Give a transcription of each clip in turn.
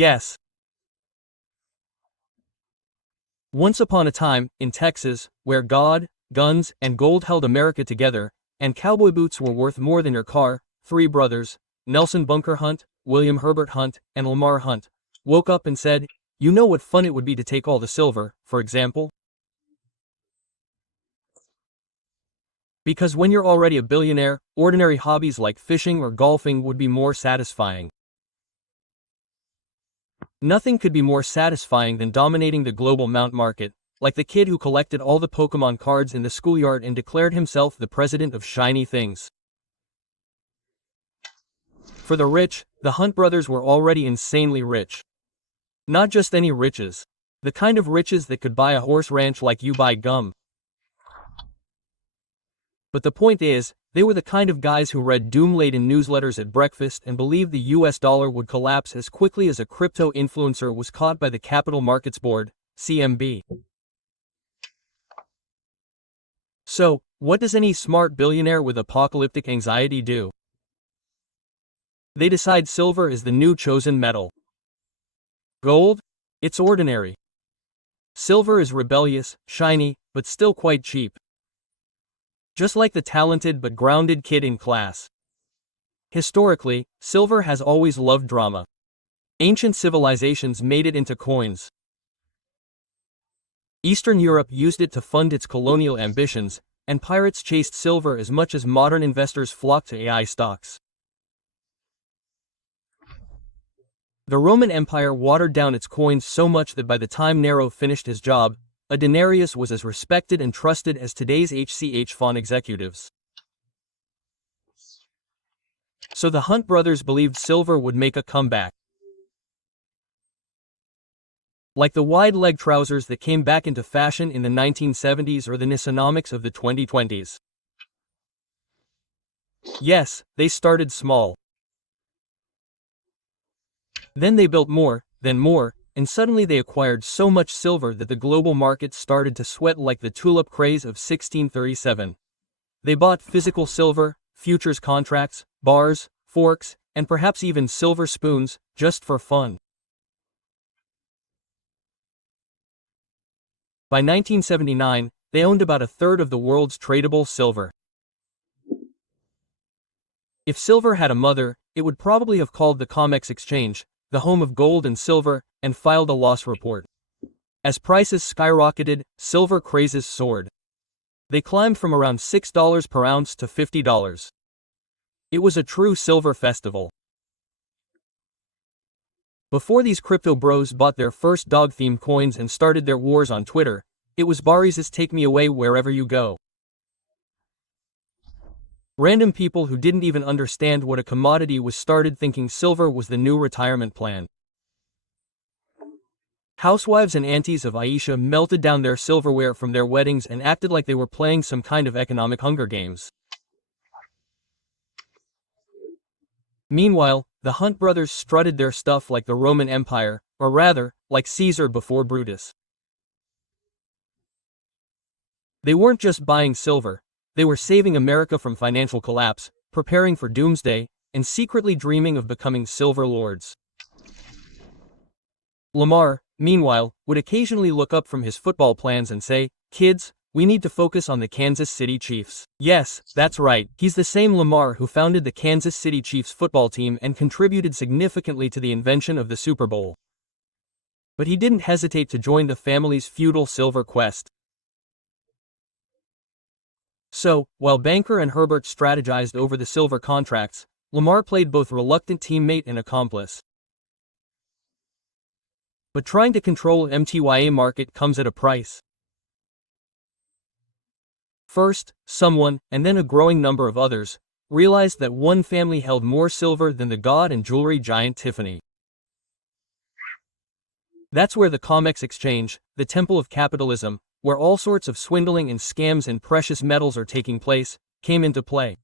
Yes. Once upon a time, in Texas, where God, guns, and gold held America together, and cowboy boots were worth more than your car, three brothers, Nelson Bunker Hunt, William Herbert Hunt, and Lamar Hunt, woke up and said, "You know what fun it would be to take all the silver, for example? Because when you're already a billionaire, ordinary hobbies like fishing or golfing would be more satisfying." Nothing could be more satisfying than dominating the global mount market, like the kid who collected all the Pokemon cards in the schoolyard and declared himself the president of shiny things. For the rich, the Hunt brothers were already insanely rich. Not just any riches. The kind of riches that could buy a horse ranch like you buy gum. But the point is, they were the kind of guys who read doom-laden newsletters at breakfast and believed the US dollar would collapse as quickly as a crypto influencer was caught by the Capital Markets Board, CMB. So, what does any smart billionaire with apocalyptic anxiety do? They decide silver is the new chosen metal. Gold? It's ordinary. Silver is rebellious, shiny, but still quite cheap. Just like the talented but grounded kid in class. Historically, silver has always loved drama. Ancient civilizations made it into coins. Eastern Europe used it to fund its colonial ambitions, and pirates chased silver as much as modern investors flock to AI stocks. The Roman Empire watered down its coins so much that by the time Nero finished his job, a denarius was as respected and trusted as today's HCH font executives. So the Hunt brothers believed silver would make a comeback. Like the wide-leg trousers that came back into fashion in the 1970s or the Nisonomics of the 2020s. Yes, they started small. Then they built more, then more, and suddenly they acquired so much silver that the global market started to sweat like the tulip craze of 1637. They bought physical silver, futures contracts, bars, forks, and perhaps even silver spoons, just for fun. By 1979, they owned about a third of the world's tradable silver. If silver had a mother, it would probably have called the COMEX exchange, the home of gold and silver, and filed a loss report. As prices skyrocketed, silver crazes soared. They climbed from around $6 per ounce to $50. It was a true silver festival. Before these crypto bros bought their first dog-themed coins and started their wars on Twitter, it was Barry's "Take Me Away Wherever You Go." Random people who didn't even understand what a commodity was started thinking silver was the new retirement plan. Housewives and aunties of Aisha melted down their silverware from their weddings and acted like they were playing some kind of economic Hunger Games. Meanwhile, the Hunt brothers strutted their stuff like the Roman Empire, or rather, like Caesar before Brutus. They weren't just buying silver, they were saving America from financial collapse, preparing for doomsday, and secretly dreaming of becoming silver lords. Lamar, meanwhile, would occasionally look up from his football plans and say, "Kids, we need to focus on the Kansas City Chiefs." Yes, that's right, he's the same Lamar who founded the Kansas City Chiefs football team and contributed significantly to the invention of the Super Bowl. But he didn't hesitate to join the family's feudal silver quest. So, while Banker and Herbert strategized over the silver contracts, Lamar played both reluctant teammate and accomplice. But trying to control MTYA market comes at a price. First, someone, and then a growing number of others, realized that one family held more silver than the god and jewelry giant Tiffany. That's where the COMEX exchange, the temple of capitalism, where all sorts of swindling and scams in precious metals are taking place, came into play.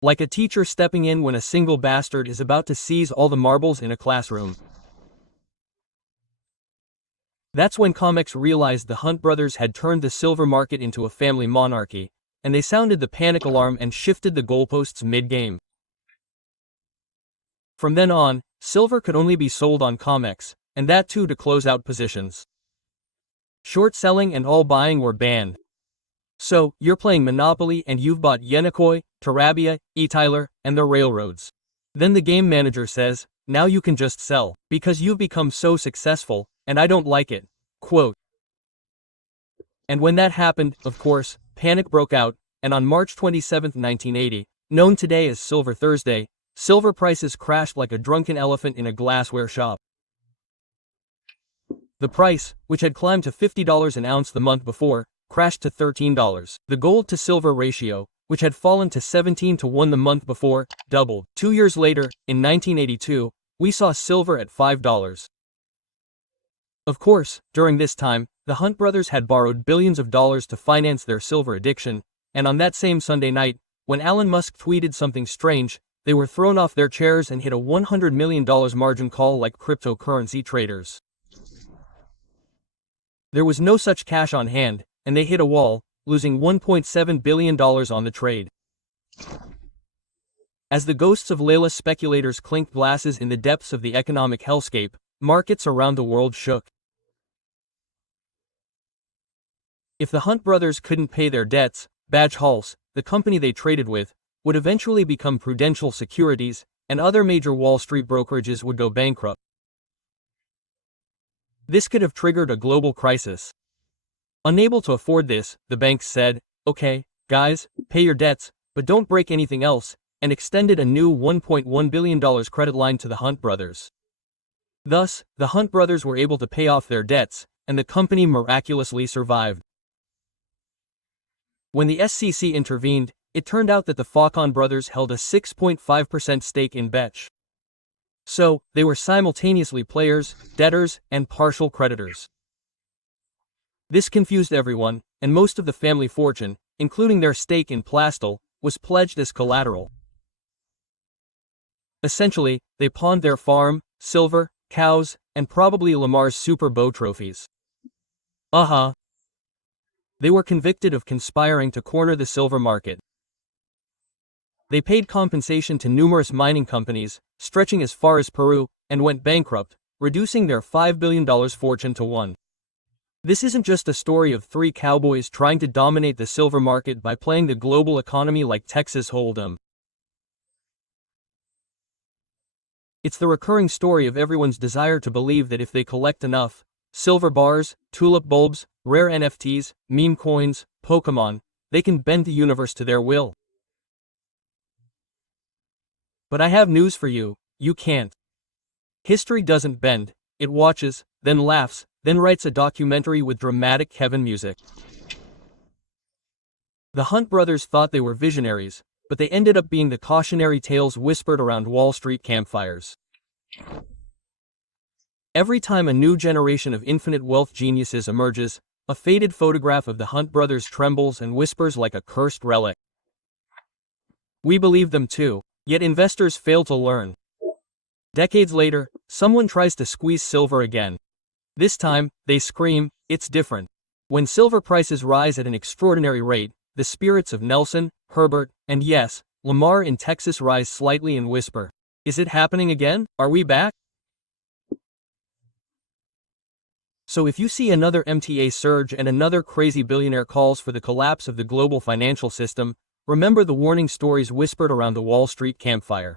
Like a teacher stepping in when a single bastard is about to seize all the marbles in a classroom. That's when COMEX realized the Hunt brothers had turned the silver market into a family monarchy, and they sounded the panic alarm and shifted the goalposts mid-game. From then on, silver could only be sold on COMEX, and that too to close out positions. Short selling and all buying were banned. So, you're playing Monopoly and you've bought Yenikoi, Tarabya, E-Tyler, and the railroads. Then the game manager says, now you can just sell, because you've become so successful, and I don't like it. Quote. And when that happened, of course, panic broke out, and on March 27, 1980, known today as Silver Thursday, silver prices crashed like a drunken elephant in a glassware shop. The price, which had climbed to $50 an ounce the month before, crashed to $13. The gold-to-silver ratio, which had fallen to 17 to 1 the month before, doubled. 2 years later, in 1982, we saw silver at $5. Of course, during this time, the Hunt brothers had borrowed billions of dollars to finance their silver addiction, and on that same Sunday night, when Elon Musk tweeted something strange, they were thrown off their chairs and hit a $100 million margin call like cryptocurrency traders. There was no such cash on hand, and they hit a wall, losing $1.7 billion on the trade. As the ghosts of Layla speculators clinked glasses in the depths of the economic hellscape, markets around the world shook. If the Hunt brothers couldn't pay their debts, Badge Halls, the company they traded with, would eventually become Prudential Securities, and other major Wall Street brokerages would go bankrupt. This could have triggered a global crisis. Unable to afford this, the banks said, okay, guys, pay your debts, but don't break anything else, and extended a new $1.1 billion credit line to the Hunt brothers. Thus, the Hunt brothers were able to pay off their debts, and the company miraculously survived. When the SEC intervened, it turned out that the Faucon brothers held a 6.5% stake in Betch. So, they were simultaneously players, debtors, and partial creditors. This confused everyone, and most of the family fortune, including their stake in Plastel, was pledged as collateral. Essentially, they pawned their farm, silver, cows, and probably Lamar's Super Bowl trophies. They were convicted of conspiring to corner the silver market. They paid compensation to numerous mining companies, stretching as far as Peru, and went bankrupt, reducing their $5 billion fortune to one. This isn't just a story of three cowboys trying to dominate the silver market by playing the global economy like Texas Hold'em. It's the recurring story of everyone's desire to believe that if they collect enough silver bars, tulip bulbs, rare NFTs, meme coins, Pokemon, they can bend the universe to their will. But I have news for you, you can't. History doesn't bend, it watches, then laughs, then writes a documentary with dramatic Kevin music. The Hunt brothers thought they were visionaries, but they ended up being the cautionary tales whispered around Wall Street campfires. Every time a new generation of infinite wealth geniuses emerges, a faded photograph of the Hunt brothers trembles and whispers like a cursed relic. We believe them too, yet investors fail to learn. Decades later, someone tries to squeeze silver again. This time, they scream, it's different. When silver prices rise at an extraordinary rate, the spirits of Nelson, Herbert, and yes, Lamar in Texas rise slightly and whisper, is it happening again? Are we back? So if you see another MTA surge and another crazy billionaire calls for the collapse of the global financial system, remember the warning stories whispered around the Wall Street campfire.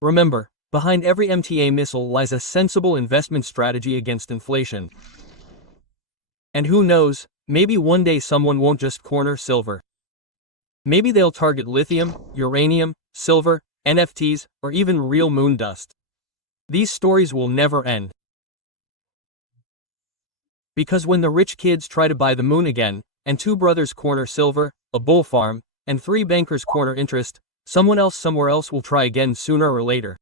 Remember, behind every MTA missile lies a sensible investment strategy against inflation. And who knows, maybe one day someone won't just corner silver. Maybe they'll target lithium, uranium, silver, NFTs, or even real moon dust. These stories will never end. Because when the rich kids try to buy the moon again, and two brothers corner silver, a bull farm, and three bankers corner interest, someone else somewhere else will try again sooner or later.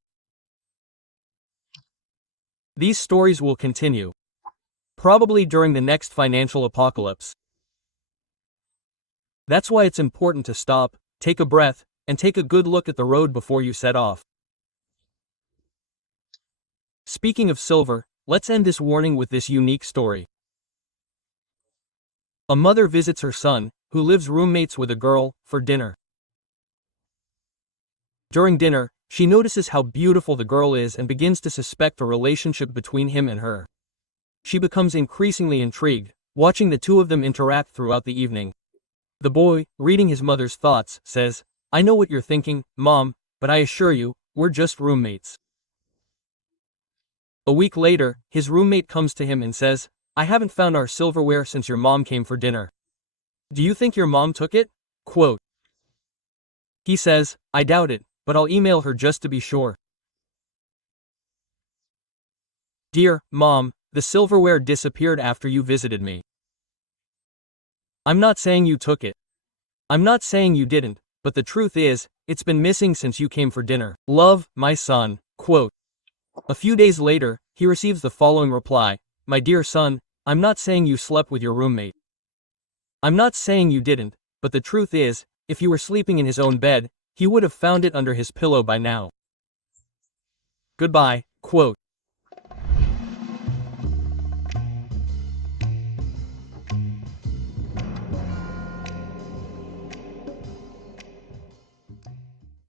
These stories will continue. Probably during the next financial apocalypse. That's why it's important to stop, take a breath, and take a good look at the road before you set off. Speaking of silver, let's end this warning with this unique story. A mother visits her son, who lives roommates with a girl, for dinner. During dinner, she notices how beautiful the girl is and begins to suspect a relationship between him and her. She becomes increasingly intrigued, watching the two of them interact throughout the evening. The boy, reading his mother's thoughts, says, "I know what you're thinking, Mom, but I assure you, we're just roommates." A week later, his roommate comes to him and says, "I haven't found our silverware since your mom came for dinner. Do you think your mom took it?" Quote. He says, "I doubt it, but I'll email her just to be sure." "Dear Mom, the silverware disappeared after you visited me. I'm not saying you took it. I'm not saying you didn't, but the truth is, it's been missing since you came for dinner. Love, my son." Quote. A few days later, he receives the following reply, "My dear son, I'm not saying you slept with your roommate. I'm not saying you didn't, but the truth is, if you were sleeping in his own bed, he would have found it under his pillow by now. Goodbye." Quote.